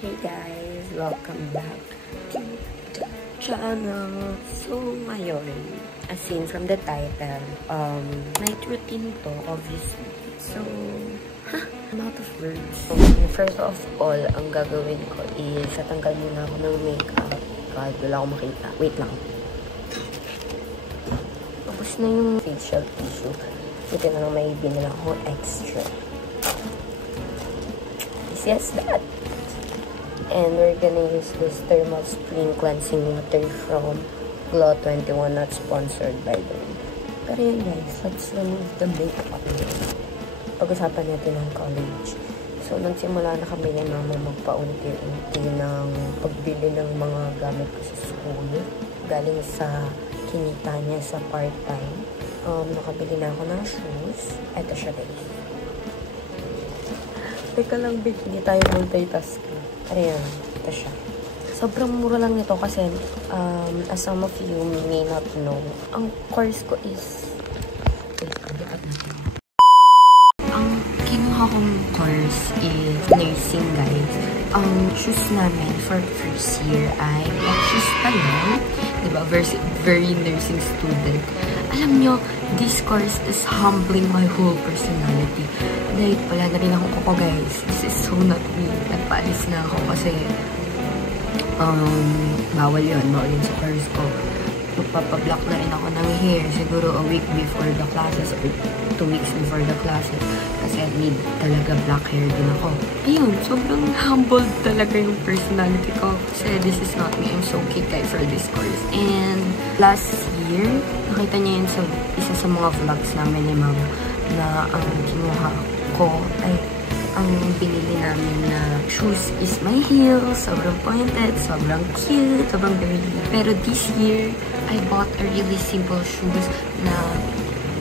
Hey guys! Welcome back to the channel. So, ngayon, as seen from the title, night routine to, obviously. So, I'm out of words. So, first of all, ang gagawin ko is tatanggal muna ako ng makeup. God, wala akong makita. Wait lang. Tapos na yung facial tissue. Ito na lang may binila akong extra. Yes, that. And we're gonna use this Thermal Spring Cleansing Water from Glow 21, not sponsored by them. Pero yun guys, let's remove the makeup. Pag-usapan natin ng college. So, nagsimula na kami ni Mama magpaunti-unti ng pagbili ng mga gamit ko sa school. Galing sa kinita niya sa part-time. Nakabili na ako ng shoes. Ito siya guys. Teka lang, babe. Hindi tayo multitasking. Ayan, ito siya. Sobrang mura lang nito kasi as some of you may not know, ang course ko is ang kinuha kong course is nursing, guys. Ang shoes namin for first year ay black shoes pa lang. Diba? Very nursing student. Alam nyo, this course is humbling my whole personality. Dahil pala na rin ako ko, guys. This is so not me. Nagpaalis na ako kasi bawal yun sa course ko. Magpapablock na rin ako ng hair siguro a week before the classes or 2 weeks before the classes kasi I need talaga black hair din ako. Ayun, sobrang humbled talaga yung personality ko kasi this is not me. I'm so kicked for this course. And last year, nakita niya yun sa isa sa mga vlogs namin ni Mama na ang kinuha ko ay ang binili namin na shoes is my heels. Sobrang pointed, sobrang cute, sobrang girly. Pero this year, I bought a really simple shoes na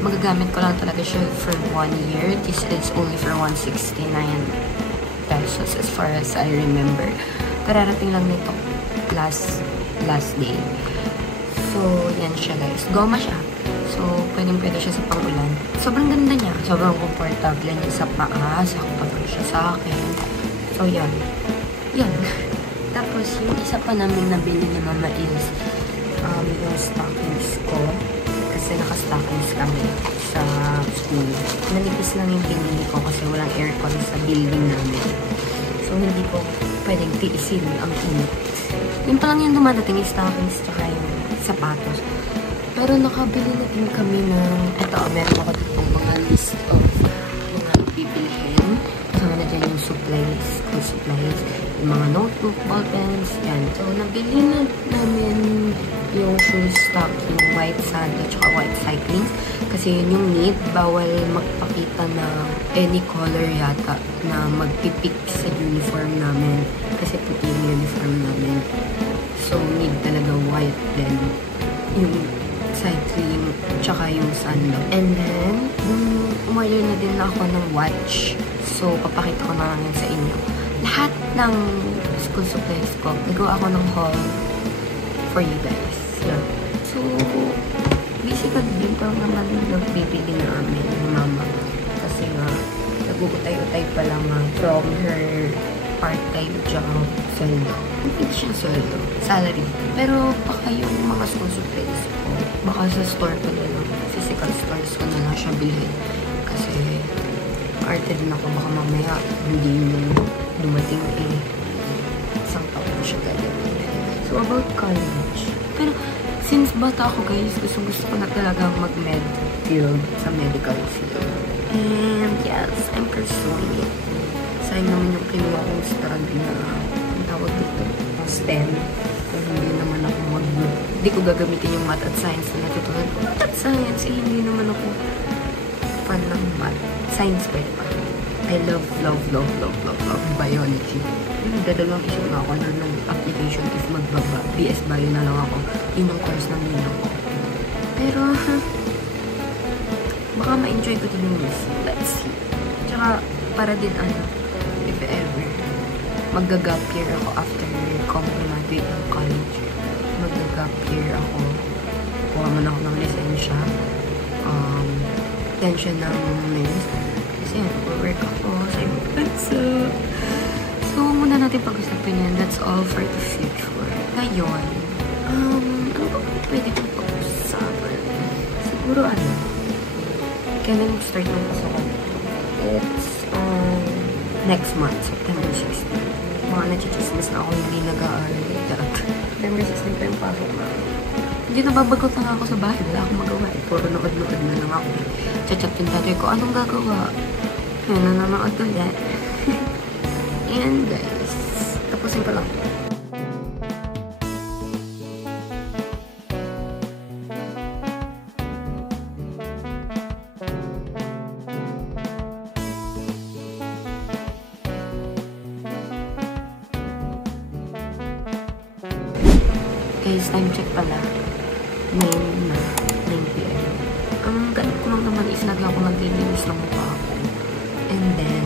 magagamit ko lang talaga siya for 1 year. This is only for 169 pesos as far as I remember. Kararating lang nito last day. So, yan siya guys. Goma siya. So, pwede siya sa pang-ulan. Sobrang ganda niya. Sobrang comfortable niya sa paa. Sakto siya sa akin. So, yan. Yan. Tapos, yung isa pa namin nabili ni Mama is yung stockings ko. Kasi naka-stockings kami sa school. Manipis lang yung pinili ko kasi walang aircon sa building namin. So, hindi ko pwedeng tiisin ang init. Yun pa lang yung dumadating yung stockings tsaka yung sapatos. Pero nakabili na din kami ng, meron ako dito mga list of mga bibilhin. Kasama na dyan yung supplies, school supplies, yung mga notebook, ball pens, yan. So, nabili na namin yung shoe stock, yung white sandal, tsaka white cycling. Kasi yun yung need, bawal magpakita na any color yata na magpipik sa uniform namin. Kasi puti yung uniform namin. So, need talaga white then yung cycling, tsaka yung sandal. And then, umayor na din ako ng watch. So, papakita ko na lang sa inyo. Lahat ng school supplies ko, nagawa ako ng haul for you guys. Yeah. So, basically, dito naman nagbibili namin ni Mama. Kasi nga, nag-uutay-utay pa lang from her part-time job, sweldo. Hindi siya sweldo, salary. Pero baka yung mga school supplies ko, baka sa store ko na lang, physical stores ko na lang siya bilhin. Kasi arte din ako, baka mamaya hindi dumating isang taon na siya gagawin. So about college. Pero since bata ako guys, gusto ko na talaga mag-med field sa medical field. And yes, I'm pursuing it. Sayang naman yung kinuha kong study na ang tawag dito, STEM. Kung hindi naman ako hindi ko gagamitin yung math at science na natutunan ko. Math at science, hindi naman ako fan ng math. Science pwede pa. I love biology. Yung dadalawang issue na ako na ng application if magbaba. BS Bio na lang ako. Yun ang course ng ninang ko. Pero, baka ma-enjoy ko din yung music. Let's see. Tsaka, para din if ever, mag-gap year ako after graduate ng college. Mag-gap year ako. Kuha man ako ng lisensya. Lisensya ng men's. Kasi work ako sa ibang bansa. So, muna na natin pag-usapan yan. That's all for the future. Ngayon, ano ba pwede kong pag-usapan? Siguro kailan mag-start ng pasokan? It's next month, September 16. Mga nachichismis na ako hindi nag-aaral. September 16 pa yung pasok na. Hindi nababagot na ako sa bahay. Wala akong magawa. Puro nood-nood na lang ako. Chat-chat yung tatay ko, anong gagawa? Yun, nanonood ulit. And guys, tapusin ko lang. Guys, time check pala. 9 p.m. Ang ganit ko lang naman is nagla ko nag-linis ng mukha ako. And then,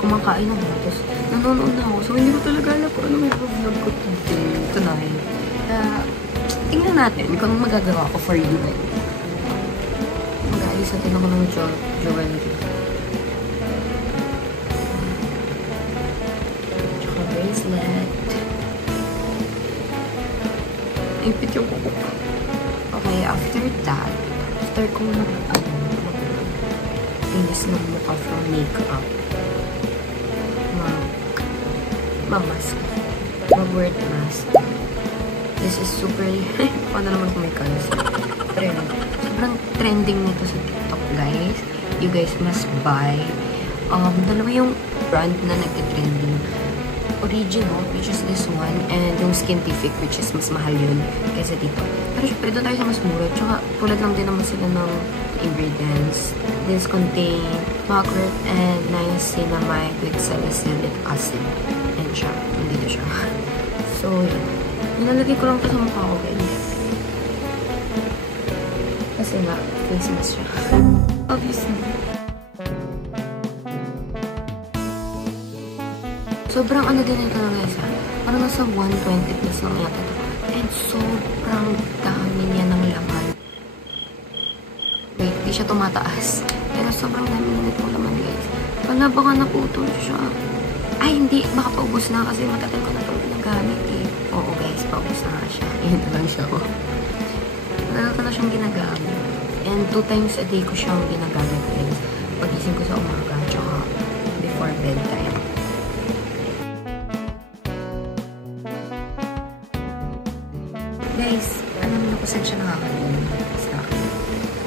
kumakain ako. Tapos, nanonood na ako. So, hindi ko talaga alam kung anong i-vlog ko tonight. Kaya, tingnan natin kung magagawa ko for you guys. Mag-aalis natin ako ng jewelry. Bracelet. Ipit yung kuko ko. Okay, after that, after ko linis ng mukha from makeup, mag-mask. Mag-word mask. This is super, paano naman kung may cancer? Sobrang trending nito sa TikTok, guys. You guys must buy. Dalawa yung brand na nagtitrending. Original, which is this one, and yung Skintific, which is mas mahal yun kaysa dito. Pero syempre, doon tayo sa mas mura. Tsaka, tulad lang din naman sila ng ingredients. This contain macrot and niacinamide with salicylic acid. And siya, hindi siya. So, yun. Nilalagay ko lang ito sa mukha ko, guys. Kasi nga, face mask siya. Obviously. Sobrang ano din ito na guys, parang nasa 120 plus lang yata ito. And sobrang dami niya ng laman. Wait, di siya tumataas. Pero sobrang dami niya itong laman guys. Wala baka naputol siya. Ay, hindi. Baka paubos na kasi matagal ko na itong ginagamit eh. Oo guys, paubos na nga siya. Ito lang siya oh. Matagal ko na siyang ginagamit. And 2 times a day ko siyang ginagamit guys. Pagising ko sa umaga, tsaka before bedtime. Guys, alam mo kung saan siya nakakadun sa akin.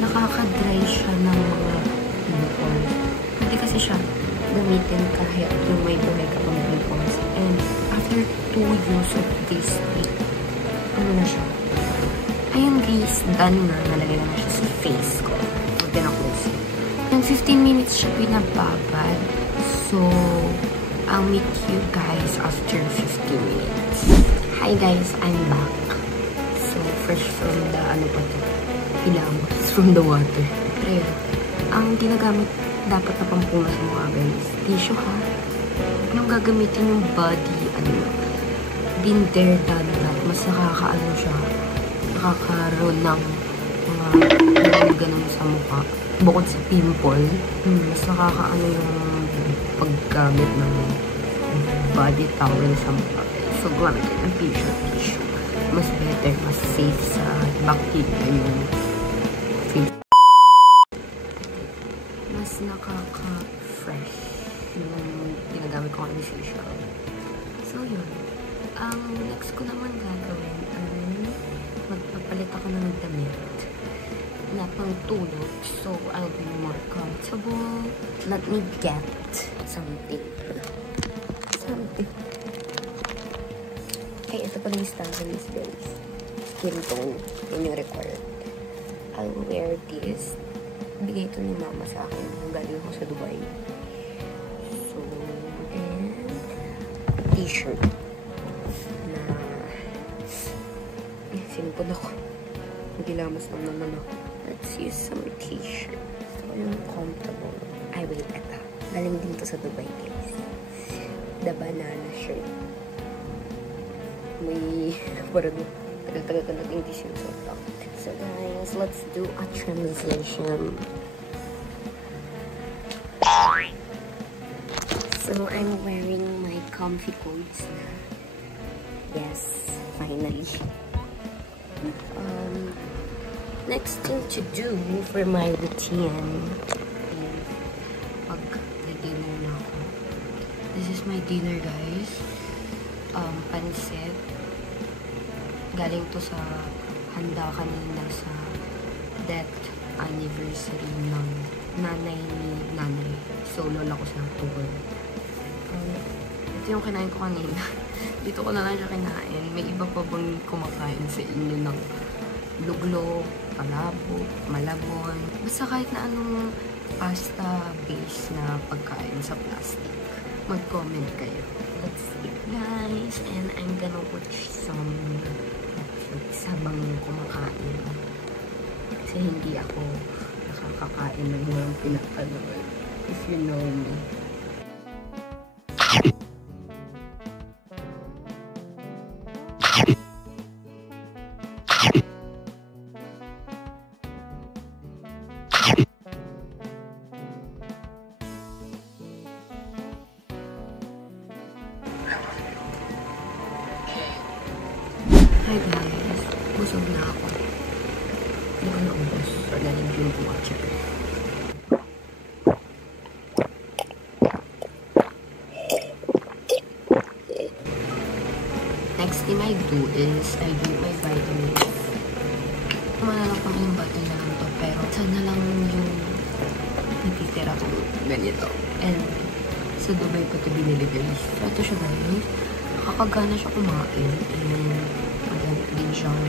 Nakakadry siya ng mga pimples. Hindi kasi siya gamitin kahit yung may buhay ka pang pimples. And after 2 use of this week, ano na siya? Ayun guys, done na. Nalagay na siya sa face ko. So, pinaklose. And 15 minutes siya pinababad. So, I'll meet you guys after 15 minutes. Hi guys, I'm back. Fresh from the, ano pa ito? Ilamos. From the water. Pero ang ginagamit dapat na pampunas mo guys. Tissue ha. Yung gagamitin yung body, been there, done that. Mas nakakaano siya. Nakakaroon ng mga ganun sa mukha. Bukod sa pimple, mas nakakaano yung paggamit ng body towel sa mukha. So, gamit yun ang tissue. Mas better, mas safe sa bacteria yung face. Mas nakaka-fresh yung ginagamit ko ang facial. So, yun. Ang next ko naman gagawin ay magpapalit ako ng damit na pang tulog. So, I'll be more comfortable. Let me get something. Ay, ito pala yung stand for this guys. Skin tone. Yun yung required. I'll wear this. Bigay ito ni mama sa akin. Galing ko sa Dubai. So, and t-shirt. Na sinipod ako. Gilamos lang naman ako. Let's use some t-shirt. So, yung comfortable. Ay, wait, ito. Galing din to sa Dubai guys. The banana shirt. May parang tagal-tagal yung tissue. So guys, let's do a translation. So, I'm wearing my comfy coats na. Yes, finally. Next thing to do for my routine is pag-dinner na ako. This is my dinner, guys. Pansit. Galing to sa handa kanina sa death anniversary ng nanay ni nanay. So, lola ko sa tour. Ito yung kinain ko kanina. Dito ko na lang siya kinain. May iba pa bang kumakain sa inyo ng luglog, palabok, malabon. Basta kahit na anong pasta base na pagkain sa plastic. Mag-comment kayo. Let's eat, guys. And I'm gonna watch some Netflix habang kumakain. Kasi hindi ako nakakakain ng walang pinapanood. If you know me. Hi guys, busog na ako. Hindi ko naubos. So, galing yung watcher. Next thing I do is I drink my vitamins. Malala pang yung bottle na lang to, pero sana lang yung natitira ko ganito. And sa Dubai ko ito binili, guys. So, ito siya, guys. Nakakagana siya kumain. And maganda din siyang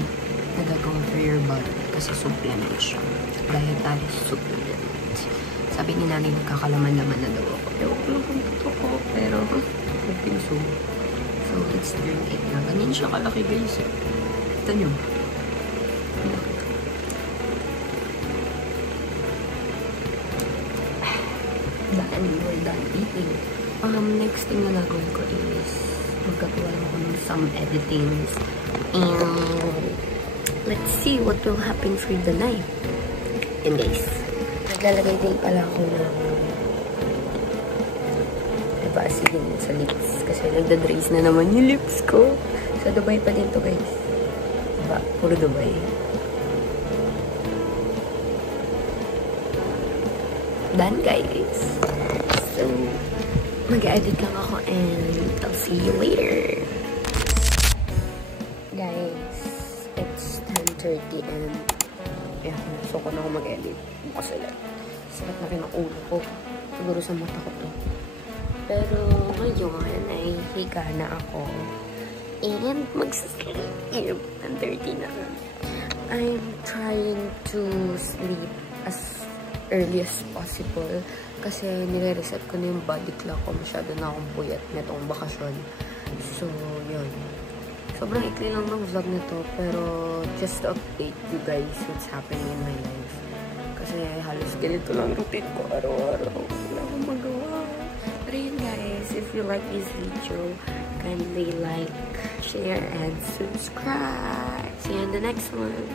nagagawa for your body kasi supplement siya. Dietary supplement. Sabi ni nanay, nagkakalaman-laman na daw ako. Ewan ko lang kung totoo ko, pero I think so. So, let's drink it na. Ganyan siya kalaki, guys. Ito nyo. We're done eating. Next thing na gagawin ko is magkatuwa ako ng some editings. And let's see what will happen for the night. And guys, naglalagay din pala ako ng Vaseline sa lips. Kasi nagda-draze na naman yung lips ko. Sa Dubai pa din to, guys. Diba? Puro Dubai. Done, guys. So, mag-edit lang ako and I'll see you later. Guys, it's 10:30 and yeah, gusto ko na ako mag-edit. Bukas ulit. Sakit na rin ang ulo ko. Siguro sa mata ko to. Pero ngayon ay higa na ako. And mag-sleep. 10:30 na. I'm trying to sleep as early as possible kasi nire-reset ko na yung body clock ko. Masyado na akong puyat netong bakasyon. So, yun. Sobrang ikli lang ng vlog nito pero just to update you guys what's happening in my life. Kasi halos ganito lang routine ko araw-araw. Wala akong magawa. Pero yun guys, if you like this video, kindly like, share, and subscribe. See you in the next one.